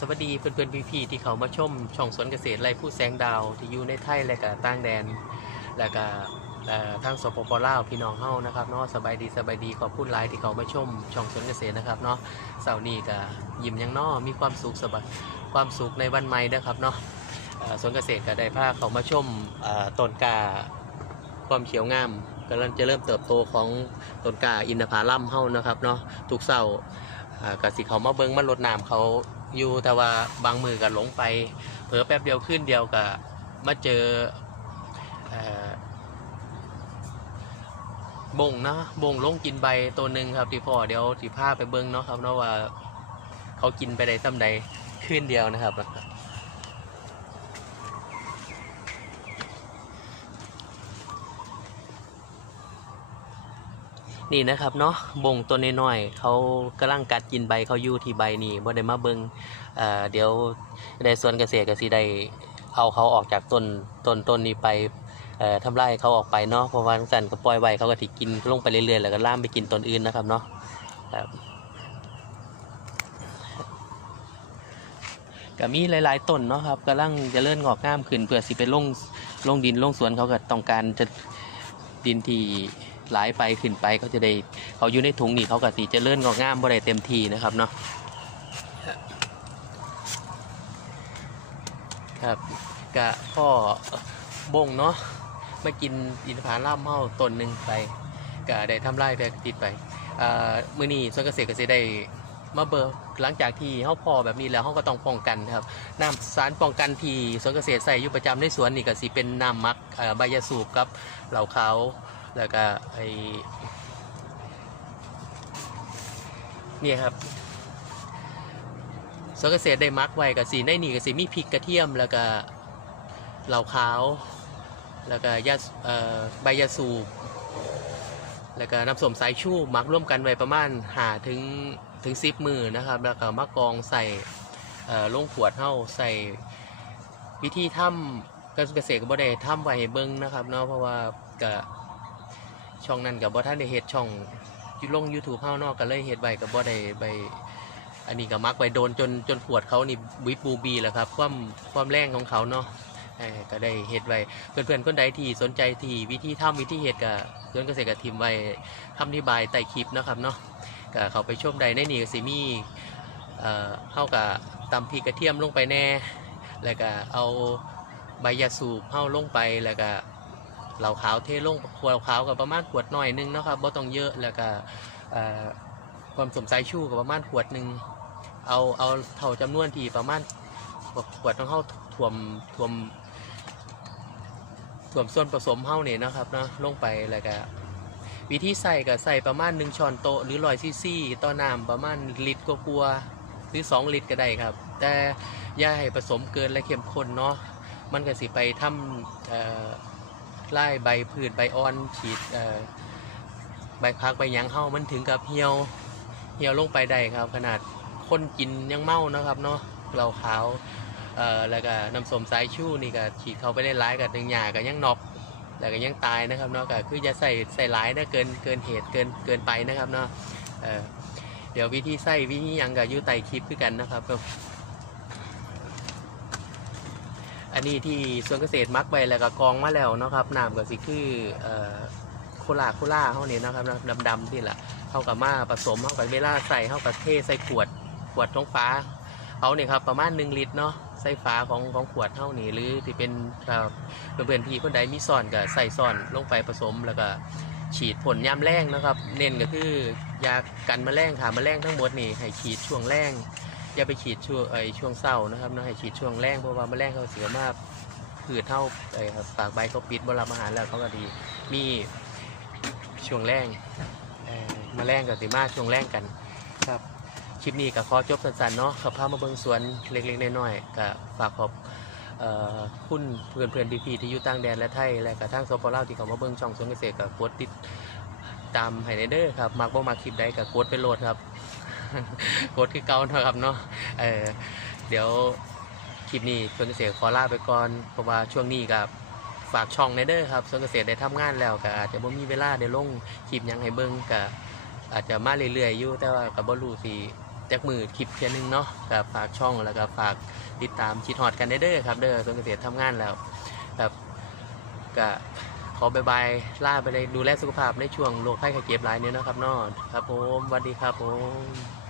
สวัสดีเพื่อนๆพี่ๆที่เขามาชม ช่องสวนเกษตรไรผู้แสงดาวที่อยู่ในไทยและก็ต่างแดน และก็เอ่อทางสปปลาวพี่น้องเฮานะครับเนาะสบายดีสบายดีขอบคุณหลายที่เขามาชม ช่องสวนเกษตรนะครับเนาะเสาร์นี้ก็ยิ้มยังเนาะมีความสุขสบายความสุขในวันใหม่นะครับเนาะสวนเกษตรก็ได้พาเขามาชมต้นกาความเขียวงามกำลังจะเริ่มเติบโตของต้นกาอินทผลัมเฮานะครับเนาะทุกเสาร์อ่ากสิเขามาเบิ้งมาลดน้ำเขา อยู่แต่ว่าบางมือก็หลงไป เผลอแป๊บเดียวขึ้นเดียวก็มาเจอบงนะบงลงกินใบตัวหนึ่งครับที่พ่อเดี๋ยวที่พาไปเบิ้งเนาะครับเนาะว่าเขากินไปได้ซ้ำใดขึ้นเดียวนะครับ นี่นะครับเนาะบงตัวน้อยๆเขากำลังกัดกินใบเขาอยู่ที่ใบนี่บ่ได้มาเบิงเอ่อเดี๋ยวในส่วนเกษตรก็สิได้เอาเขาออกจากต้นต้นต้นนี้ไปเอ่อทำลายเขาออกไปเนาะเพราะว่าสันก็ปล่อยไว้เขาก็ถิกินลงไปเรื่อยๆแล้วก็ล่ามไปกินต้นอื่นนะครับเนาะครับก็มีหลายๆต้นเนาะครับกำลังจะเลื่อนงอกงามขึ้นเพื่อสิไปลงลงดินลงสวนเขาก็ต้องการจะดินที่ หลายไปขึ้นไปเขาจะได้เขาอยู่ในถุงนี่เขาก็สีจะเลื่อนงอกงามบ่ได้เต็มทีนะครับเนาะครับกะพ่อบงเนาะมากินอินทผลัมเฮาต้นหนึ่งไปกะได้ทำลายไปติดไปมื้อนี้สวนเกษตรก็สิได้มาเบิกหลังจากที่เฮาพอแบบนี้แล้วเฮาก็ต้องป้องกันครับน้ำสารป้องกันที่สวนเกษตรใส่อยู่ประจำในสวนนี่ก็สิเป็นน้ำมักใบยาสูบกับเหล่าขาว แล้วก็ไอเนี่ยครับสวนเกษตรได้มักไว้กับสีในนี่กับสีมีพริกกระเทียมแล้วก็เหล่าขาว แล้วก็ยาใบยาสูบแล้วก็น้ำส้มสายชูมักร่วมกันไว้ประมาณหาถึงถึงสิบมือนะครับ แล้วก็มากรองใส่ลงขวดเท่าใส่วิธีทำการเกษตรก็บ่ได้ทำไว้เบิ่งนะครับเนาะเพราะว่าก็ ช่องนั้นกับบ่ท่านได้เฮ็ดช่องลง YouTube เฮานาะก็เลยเฮ็ดไว้กับบ่ได้ไปอันนี้ก็มักไว้โดนจนจนขวดเขานี่วิบบูบีแหล้วครับ ความความแรงของเขาเนาะก็ได้เฮ็ดไว้เพื่อนๆคนใดที่สนใจที่วิธีทำวิธีเฮ็ดก็เพื่อนเกษตรกับทีมไว้คำอธิบายใต้คลิปนะครับเนาะก็เขาไปชมได้ในนี่ก็สิมีเอ่อเฮากับตำพริกกระเทียมลงไปแน่ แล้วก็เอาใบยาสูบเฮาลงไปแล้วก็ เหล่าขาวเทลงขวดขาวกับประมาณขวดหน่อยนึงนะครับบ่ต้องเยอะแล้วก็ความสมสายชูกับประมาณขวดหนึ่งเอาเอาเท่าจำนวนที่ประมาณขวดต้องเข้าถ่วมถ่วมถ่วมส่วนผสมเฮาเนี่ยนะครับเนาะลงไปแล้วก็วิธีใส่ก็ใส่ประมาณ1ช้อนโต๊ะหรือ100ซีซีต่อน้ำประมาณลิตรกว่าๆหรือ2ลิตรก็ได้ครับ แต่อย่าให้ผสมเกินและเข้มข้นเนาะมันก็สิไปทำ ไล่ใบพืชใบอ่อนฉีดใบพักใบยังเข้ามันถึงกับเหี่ยวเหี่ยวลงไปได้ครับ ขนาดคนกินยังเมานะครับเนาะเราขาวเอ่อแล้วก็น้ำส้มสายชูนี่ก็ฉีดเข้าไปได้ร้ายกับถึงหยาก็ยังนอกแล้วก็ยังตายนะครับเนาะก็คือจะใส่ใส่ร้ายนะเกินเกินเหตุเกินเกินไปนะครับเนาะเดี๋ยววิธีใส่วิธียังกับยูไตคลิปคือกันนะครับ อันนี้ที่สวนเกษตรมักไปแล้วก็กองมาแล้วเนาะครับน้ำก็สิคือโคลาโคลาเขาเนี่ยนะครับดำๆที่ละเขากับมาผสมเขากับเวลาใส่เขากับเทใส่ขวดขวดท้องฟ้าเขาเนี่ยครับประมาณ1ลิตรเนาะใส่ฟ้าของของขวดเท่านี้หรือที่เป็นครับเพื่อนๆพี่คนใดมีซ่อนก็ใส่ซ่อนลงไปผสมแล้วก็ฉีดผลยามแรงนะครับ เน้นก็คือยากันมแมลงขาแมลงทั้งหมดนี่ให้ฉีดช่วงแรง อย่าไปฉีดช่วงไอช่วงเศร้านะครับนะให้ฉีดช่วงแรงเพราะว่าแมลงเขาเสียมากพืชเท่าไอครับปากใบเขาปิดบรับอาหารแล้วเขาก็ดีมีช่วงแรงเอ่อแมลงกับสีมาช่วงแรงกันครับคลิปนี้ก็ขอจบสั้นๆเนาะขับพามาเบิงสวนเล็กๆน้อยๆก็ฝากขอบคุณเพื่อนเพื่อนๆพี่ๆที่อยู่ต่างแดนและไทย และกระทั่งโซปอลาที่เขามาเบิงช่องสวนเกษตรกับกดติดตามให้ในเด้อครับมักบ่มาคลิปใดกับกดไปโหลดครับ กดคือเก่านะครับเนาะเออเดี๋ยวคลิปนี้สวนเกษตรขอลาไปก่อนเพราะว่าช่วงนี้กับฝากช่องในเด้อครับสวนเกษตรได้ทำงานแล้วก็อาจจะบ่มีเวลาได้ลงคลิปยังให้เบิ่งก็อาจจะมาเรื่อยๆอยู่แต่ว่าก็บ่รู้สิจากมือคลิปเพียงหนึงเนาะกับฝากช่องแล้วก็ฝากติดตามชิดฮอดกันได้เด้อครับเด้อสวนเกษตรทำงานแล้วครับก็ ขอบายบายล่าไปเลยดูแลสุขภาพในช่วงโรคไข้ไข้เจ็บหลายเนี้ยนะครับนอดครับผมสวัสดีครับผม